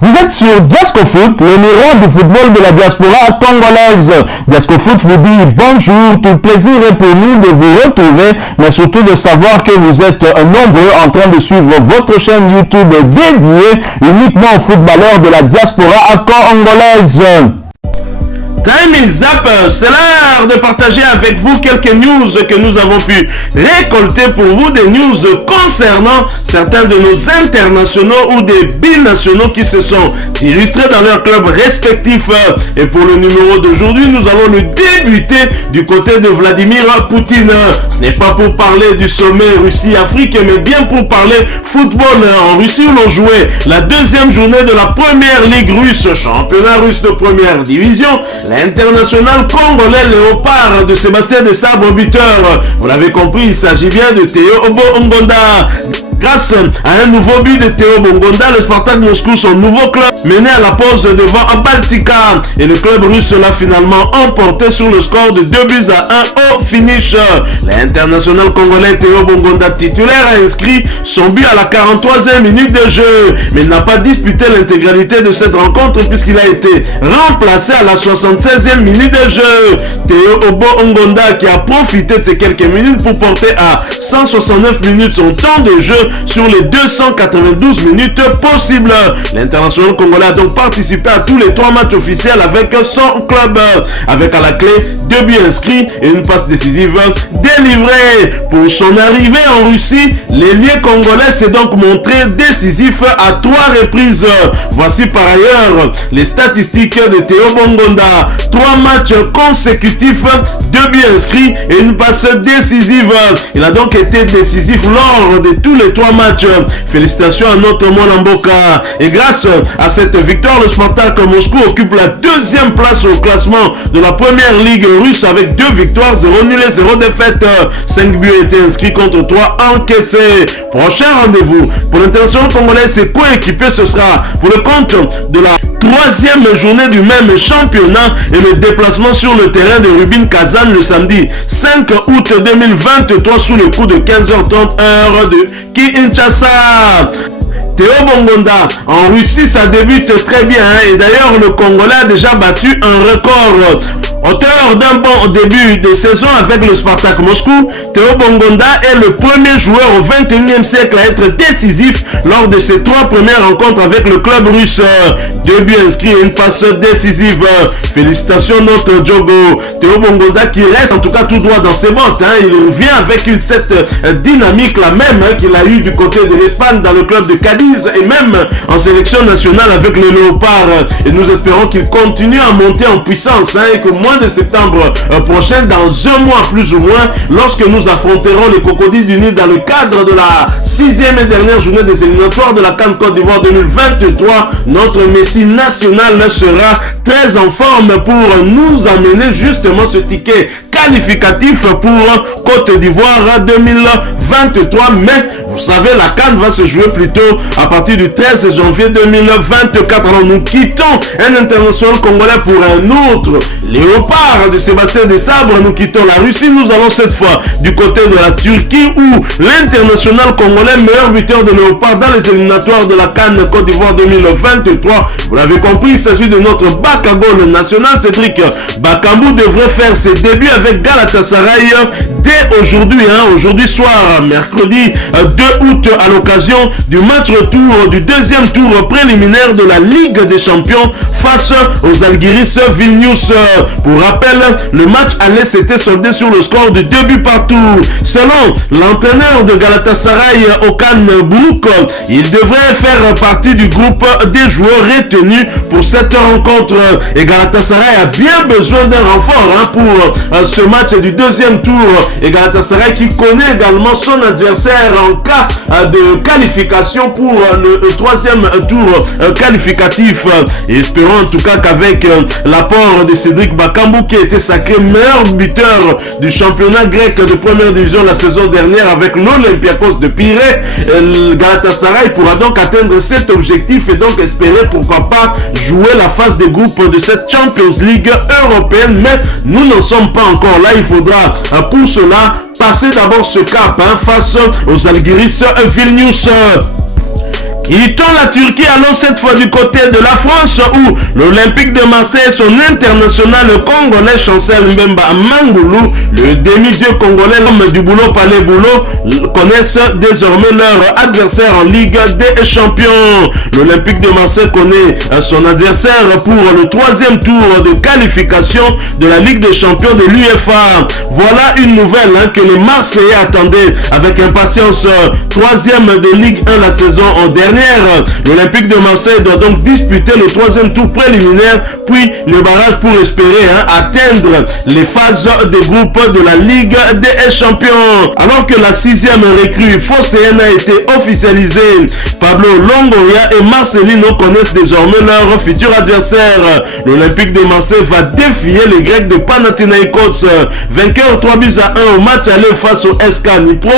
Vous êtes sur Diasco Foot, le miroir du football de la diaspora congolaise. Diasco Foot vous dit bonjour, tout plaisir est pour nous de vous retrouver, mais surtout de savoir que vous êtes nombreux en train de suivre votre chaîne YouTube dédiée uniquement aux footballeurs de la diaspora congolaise. Time is up, c'est l'heure de partager avec vous quelques news que nous avons pu récolter pour vous, des news concernant certains de nos internationaux ou des binationaux qui se sont illustrés dans leurs clubs respectifs. Et pour le numéro d'aujourd'hui, nous allons le débuter du côté de Vladimir Poutine. Ce n'est pas pour parler du sommet Russie-Afrique, mais bien pour parler football en Russie où l'on jouait la deuxième journée de la première ligue russe, championnat russe de première division. L'international congolais Léopard de Sébastien Desabre buteur. Vous l'avez compris, il s'agit bien de Théo Bongonda. Grâce à un nouveau but de Théo Bongonda, le Spartak Moscou, son nouveau club, menait à la pause devant Baltika. Et le club russe l'a finalement emporté sur le score de 2-1 au finish. L'international congolais Théo Bongonda titulaire a inscrit son but à la 43e minute de jeu. Mais il n'a pas disputé l'intégralité de cette rencontre puisqu'il a été remplacé à la 76e minute de jeu. Théo Bongonda qui a profité de ces quelques minutes pour porter à 169 minutes son temps de jeu sur les 292 minutes possibles. L'international congolais a donc participé à tous les 3 matchs officiels avec son club, avec à la clé 2 buts inscrits et une passe décisive délivrée. Pour son arrivée en Russie, l'ailier congolais s'est donc montré décisif à 3 reprises. Voici par ailleurs les statistiques de Théo Bongonda. 3 matchs consécutifs, 2 buts inscrits et une passe décisive. Il a donc été décisif lors de tous les 3 matchs. Félicitations à notre Mwanamboka. Et grâce à cette victoire, le Spartak Moscou occupe la 2e place au classement de la première ligue russe avec 2 victoires, 0 nul et 0 défaite. 5 buts étaient inscrits contre 3 encaissés. Prochain rendez-vous pour l'international congolais, ses coéquipiers, ce sera pour le compte de la 3e journée du même championnat et le déplacement sur le terrain de Rubin Kazan le samedi 5 août 2023 sous le coup de 15h30 heure de Kinshasa. Théo Bongonda, en Russie, ça débute très bien et d'ailleurs le Congolais a déjà battu un record. Auteur d'un bon début de saison avec le Spartak Moscou, Théo Bongonda est le premier joueur au 21e siècle à être décisif lors de ses 3 premières rencontres avec le club russe. 2 buts inscrits et une passe décisive. Félicitations notre Djogo. Théo Bongonda qui reste en tout cas tout droit dans ses bottes. Il revient avec cette dynamique la même qu'il a eu du côté de l'Espagne dans le club de Cadiz et même en sélection nationale avec le Léopard. Et nous espérons qu'il continue à monter en puissance et que mois de septembre prochain, dans un mois plus ou moins, lorsque nous affronterons les Crocodiles du Nil dans le cadre de la 6e et dernière journée des éliminatoires de la CAN Côte d'Ivoire 2023, notre Messi national sera très en forme pour nous amener justement ce ticket qualificatif pour Côte d'Ivoire 2023. Mais vous savez, la CAN va se jouer plutôt à partir du 13 janvier 2024. Alors nous quittons un international congolais pour un autre. Léopard de Sébastien Desabre, nous quittons la Russie. Nous allons cette fois du côté de la Turquie où l'international congolais, meilleur buteur de Léopard dans les éliminatoires de la CAN Côte d'Ivoire 2023. Vous l'avez compris, il s'agit de notre Bakagol national. Cédric Bakambu devrait faire ses débuts avec Galatasaray dès aujourd'hui, aujourd'hui soir, mercredi 2 août, à l'occasion du match retour du 2e tour préliminaire de la Ligue des Champions face aux Algiris Vilnius. Pour rappel, le match aller s'était soldé sur le score de 2 buts partout. Selon l'entraîneur de Galatasaray, Okan Buruk, il devrait faire partie du groupe des joueurs retenus pour cette rencontre. Et Galatasaray a bien besoin d'un renfort pour ce match du 2e tour. Et Galatasaray qui connaît également son adversaire en cas de qualification pour le 3e tour qualificatif. Et espérons en tout cas qu'avec l'apport de Cédric Bakambu qui a été sacré meilleur buteur du championnat grec de première division la saison dernière avec l'Olympiakos de Pirée, Galatasaray pourra donc atteindre cet objectif et donc espérer pourquoi pas jouer la phase de groupe de cette Champions League européenne. Mais nous n'en sommes pas encore là, il faudra pour cela passer d'abord ce cap face aux Algiris Vilnius. Quittons la Turquie, allons cette fois du côté de la France où l'Olympique de Marseille et son international congolais Chancel Mbemba Mangoulou, le demi-dieu congolais, l'homme du boulot par les boulots, connaissent désormais leur adversaire en Ligue des Champions. L'Olympique de Marseille connaît son adversaire pour le 3e tour de qualification de la Ligue des Champions de l'UEFA. Voilà une nouvelle que les Marseillais attendaient avec impatience. 3e de Ligue 1 la saison en dernière. L'Olympique de Marseille doit donc disputer le 3e tour préliminaire, puis le barrage pour espérer atteindre les phases de groupe de la Ligue des Champions. Alors que la 6e recrue phocéenne a été officialisée, Pablo Longoria et Marcelino connaissent désormais leur futur adversaire. L'Olympique de Marseille va défier les Grecs de Panathinaikos, vainqueur 3-1 au match aller face au SK Nipro.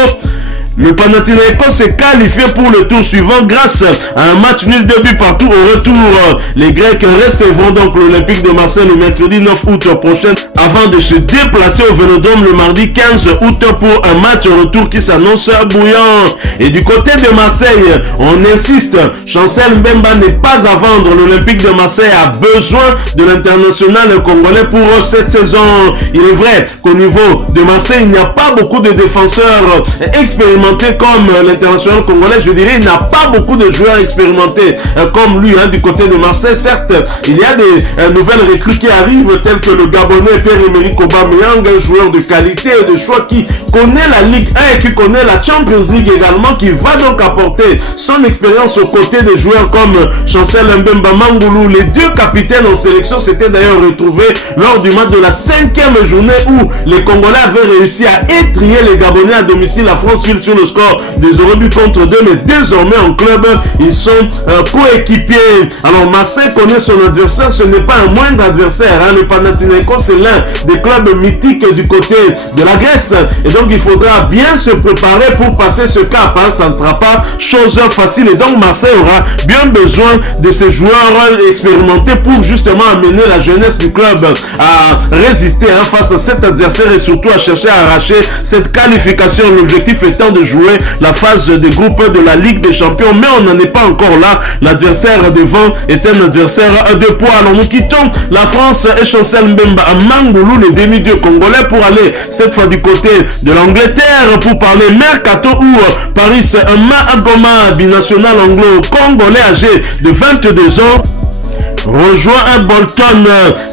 Le Panathinaikos s'est qualifié pour le tour suivant grâce à un match nul de but partout au retour. Les Grecs recevront donc l'Olympique de Marseille le mercredi 9 août prochain avant de se déplacer au Vélodrome le mardi 15 août pour un match retour qui s'annonce bouillant. Et du côté de Marseille, on insiste, Chancel Mbemba n'est pas à vendre. L'Olympique de Marseille a besoin de l'international congolais pour cette saison. Il est vrai qu'au niveau de Marseille, il n'y a pas beaucoup de défenseurs expérimentés comme l'international congolais. Je dirais il n'a pas beaucoup de joueurs expérimentés comme lui du côté de Marseille. Certes, il y a des nouvelles recrues qui arrivent telles que le Gabonais Pierre-Emerick Aubameyang, un joueur de qualité et de choix qui connaît la Ligue 1 et qui connaît la Champions League également, qui va donc apporter son expérience aux côtés des joueurs comme Chancel Mbemba Mangoulou. Les deux capitaines en sélection s'étaient d'ailleurs retrouvés lors du match de la 5e journée où les Congolais avaient réussi à étrier les Gabonais à domicile. La France file sur le score de 0 but contre 2, mais désormais en club ils sont coéquipiers. Alors Marseille connaît son adversaire, ce n'est pas un moindre adversaire, le Panathinaikos c'est l'un des clubs mythiques du côté de la Grèce, et donc il faudra bien se préparer pour passer ce cap, ça ne sera pas chose facile, et donc Marseille aura bien besoin de ces joueurs expérimentés pour justement amener la jeunesse du club à résister face à cet adversaire et surtout à chercher à arracher cette qualification. L'objectif étant de jouer la phase de groupe de la Ligue des Champions, mais on n'en est pas encore là. L'adversaire devant est un adversaire de poids. Alors nous quittons la France et Chancel Mbemba Mangoulou, le demi-dieu congolais, pour aller cette fois du côté de l'Angleterre pour parler mercato où Paris Maagoma, binational anglo-congolais âgé de 22 ans, rejoint un Bolton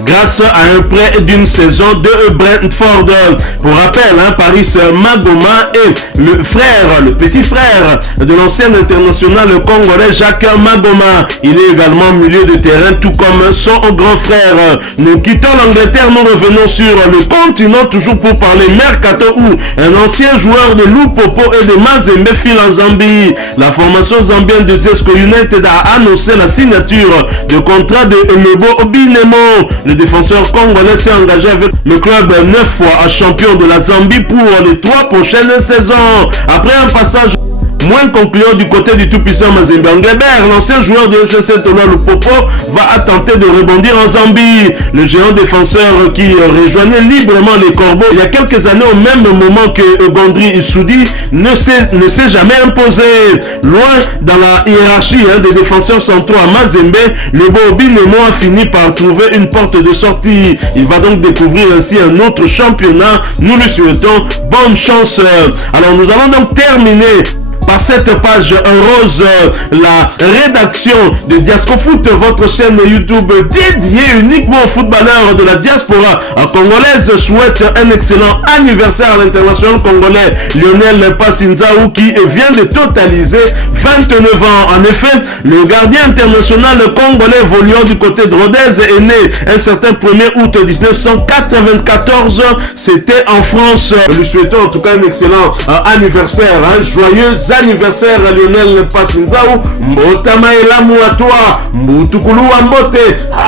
grâce à un prêt d'une saison de Brentford. Pour rappel, Paris Magoma est le petit frère de l'ancien international congolais Jacques Magoma. Il est également milieu de terrain tout comme son grand frère. Nous quittons l'Angleterre, nous revenons sur le continent toujours pour parler mercato où un ancien joueur de Lupopo et de Mazembe file en Zambie. La formation zambienne de Zesco United a annoncé la signature de contrat de Emebo Binemo. Le défenseur congolais s'est engagé avec le club 9 fois champion de la Zambie pour les 3 prochaines saisons. Après un passage moins concluant du côté du tout-puissant Mazembe Anglebert, l'ancien joueur de SSC Toloa Lupopo va tenter de rebondir en Zambie. Le géant défenseur qui rejoignait librement les Corbeaux il y a quelques années au même moment que Gondry Soudi ne s'est jamais imposé. Loin dans la hiérarchie des défenseurs centraux à Mazembe, le Bobi Nemo a fini par trouver une porte de sortie. Il va donc découvrir ainsi un autre championnat. Nous lui souhaitons bonne chance. Alors nous allons donc terminer par cette page rose, la rédaction de Diasco Foot, votre chaîne YouTube dédiée uniquement aux footballeurs de la diaspora congolaise, souhaite un excellent anniversaire à l'international congolais Lionel Passinzaou qui vient de totaliser 29 ans. En effet, le gardien international congolais évoluant du côté de Rodez est né un certain 1er août 1994. C'était en France. Nous lui souhaitons en tout cas un excellent anniversaire, joyeux anniversaire à Lionel Passinzaou. Mbotama elamu à toi, Mbutukulu Ambote.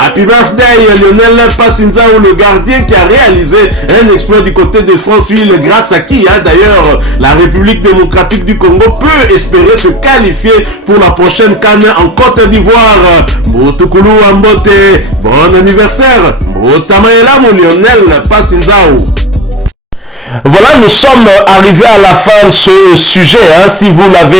Happy birthday Lionel Passinzaou, le gardien qui a réalisé un exploit du côté de Franceville, grâce à qui d'ailleurs la République démocratique du Congo peut espérer se qualifier pour la prochaine CAN en Côte d'Ivoire. Mbutukulu Ambote, bon anniversaire. Mbotama elamu Lionel Passinzaou. Voilà, nous sommes arrivés à la fin de ce sujet. Si vous l'avez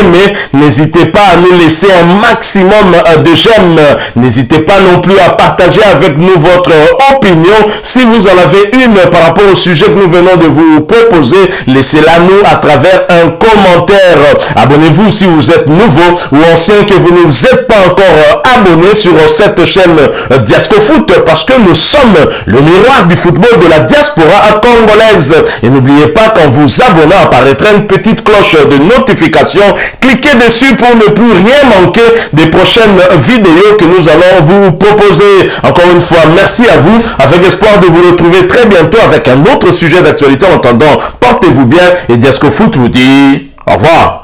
aimé, n'hésitez pas à nous laisser un maximum de j'aime. N'hésitez pas non plus à partager avec nous votre opinion. Si vous en avez une par rapport au sujet que nous venons de vous proposer, laissez-la nous à travers un commentaire. Abonnez-vous si vous êtes nouveau ou ancien que vous ne vous êtes pas encore abonné sur cette chaîne Diasco Foot, parce que nous sommes le miroir du football de la diaspora congolaise. Et n'oubliez pas qu'en vous abonnant apparaîtra une petite cloche de notification. Cliquez dessus pour ne plus rien manquer des prochaines vidéos que nous allons vous proposer. Encore une fois, merci à vous, avec espoir de vous retrouver très bientôt avec un autre sujet d'actualité. En attendant, portez-vous bien et Diasco Foot vous dit au revoir.